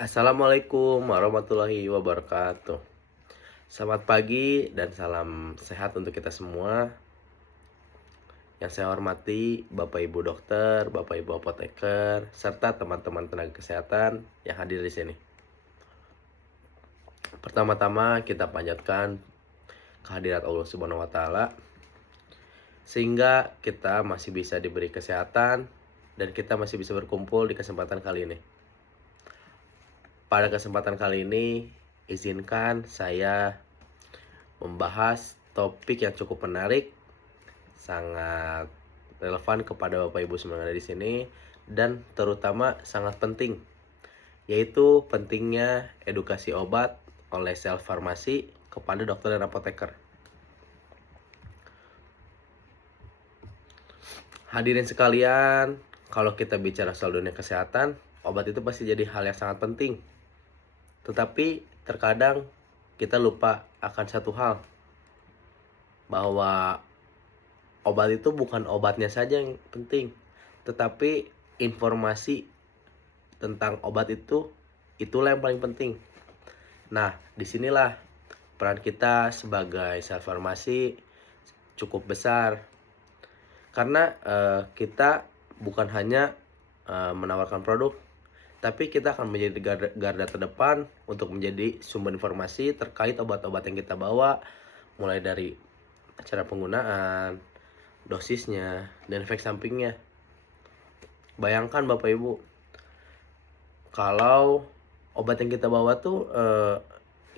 Assalamualaikum warahmatullahi wabarakatuh. Selamat pagi dan salam sehat untuk kita semua. Yang saya hormati Bapak Ibu dokter, Bapak Ibu apoteker, serta teman-teman tenaga kesehatan yang hadir di sini. Pertama-tama kita panjatkan kehadirat Allah Subhanahu wa taala sehingga kita masih bisa diberi kesehatan dan kita masih bisa berkumpul di kesempatan kali ini. Pada kesempatan kali ini, izinkan saya membahas topik yang cukup menarik, sangat relevan kepada Bapak Ibu semua yang ada di sini, dan terutama sangat penting, yaitu pentingnya edukasi obat oleh sel farmasi kepada dokter dan apoteker. Hadirin sekalian, kalau kita bicara soal dunia kesehatan, obat itu pasti jadi hal yang sangat penting. Tetapi terkadang kita lupa akan satu hal, bahwa obat itu bukan obatnya saja yang penting, tetapi informasi tentang obat itulah yang paling penting. Nah, disinilah peran kita sebagai sel farmasi cukup besar. Karena kita bukan hanya menawarkan produk, tapi kita akan menjadi garda terdepan untuk menjadi sumber informasi terkait obat-obat yang kita bawa, mulai dari cara penggunaan, dosisnya, dan efek sampingnya. Bayangkan Bapak Ibu, kalau obat yang kita bawa tuh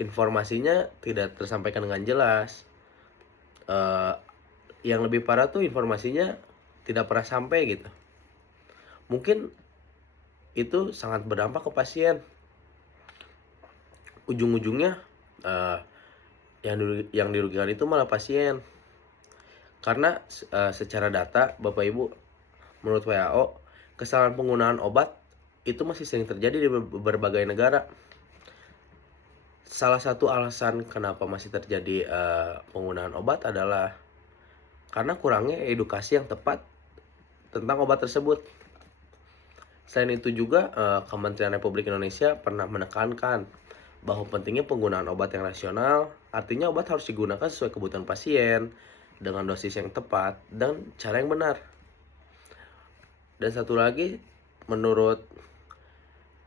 informasinya tidak tersampaikan dengan jelas. Yang lebih parah tuh informasinya tidak pernah sampai gitu. Mungkin itu sangat berdampak ke pasien. Ujung-ujungnya yang dirugikan itu malah pasien. Karena secara data Bapak Ibu, menurut WHO, kesalahan penggunaan obat itu masih sering terjadi di berbagai negara. Salah satu alasan kenapa masih terjadi penggunaan obat adalah karena kurangnya edukasi yang tepat tentang obat tersebut. Selain itu juga Kementerian Republik Indonesia pernah menekankan bahwa pentingnya penggunaan obat yang rasional, artinya obat harus digunakan sesuai kebutuhan pasien, dengan dosis yang tepat, dan cara yang benar. Dan satu lagi, menurut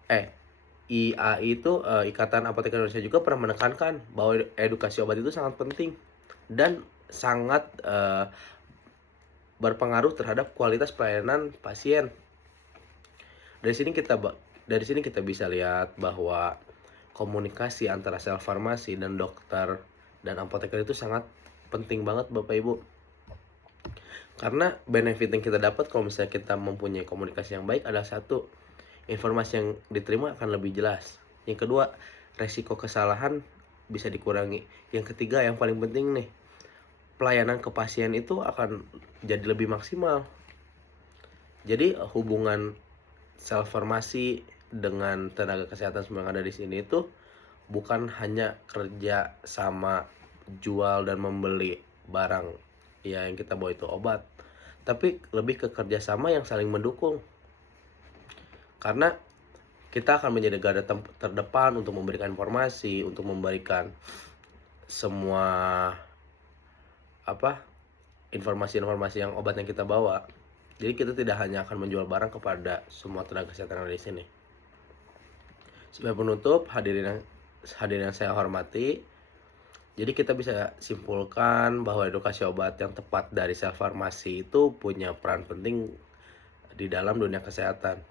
IAI itu Ikatan Apoteker Indonesia juga pernah menekankan bahwa edukasi obat itu sangat penting dan sangat berpengaruh terhadap kualitas pelayanan pasien. Dari sini kita bisa lihat bahwa komunikasi antara sel farmasi dan dokter dan apoteker itu sangat penting banget Bapak Ibu. Karena benefit yang kita dapat kalau misalnya kita mempunyai komunikasi yang baik adalah satu, informasi yang diterima akan lebih jelas. Yang kedua, resiko kesalahan bisa dikurangi. Yang ketiga, yang paling penting nih, pelayanan ke pasien itu akan jadi lebih maksimal. Jadi hubungan sel farmasi dengan tenaga kesehatan semua yang ada di sini itu bukan hanya kerja sama jual dan membeli barang ya yang kita bawa itu obat, tapi lebih ke kerjasama yang saling mendukung. Karena kita akan menjadi garda terdepan untuk memberikan informasi, untuk memberikan semua informasi-informasi yang obat yang kita bawa. Jadi kita tidak hanya akan menjual barang kepada semua tenaga kesehatan yang ada di sini. Sebagai penutup, hadirin yang saya hormati, jadi kita bisa simpulkan bahwa edukasi obat yang tepat dari sel farmasi itu punya peran penting di dalam dunia kesehatan.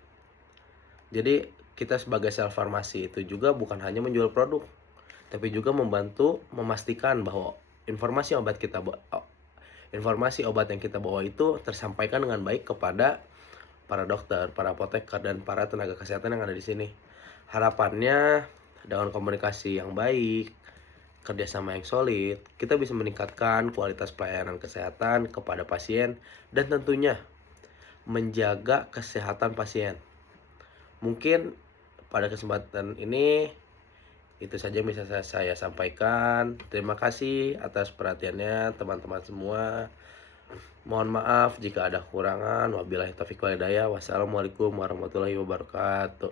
Jadi kita sebagai sel farmasi itu juga bukan hanya menjual produk, tapi juga membantu memastikan bahwa informasi obat yang kita bawa itu tersampaikan dengan baik kepada para dokter, para apoteker, dan para tenaga kesehatan yang ada di sini. Harapannya dengan komunikasi yang baik, kerjasama yang solid, kita bisa meningkatkan kualitas pelayanan kesehatan kepada pasien dan tentunya menjaga kesehatan pasien. Mungkin pada kesempatan ini itu saja yang bisa saya sampaikan. Terima kasih atas perhatiannya teman-teman semua. Mohon maaf jika ada kekurangan. Wabillahi taufiq wal hidayah. Wassalamualaikum warahmatullahi wabarakatuh.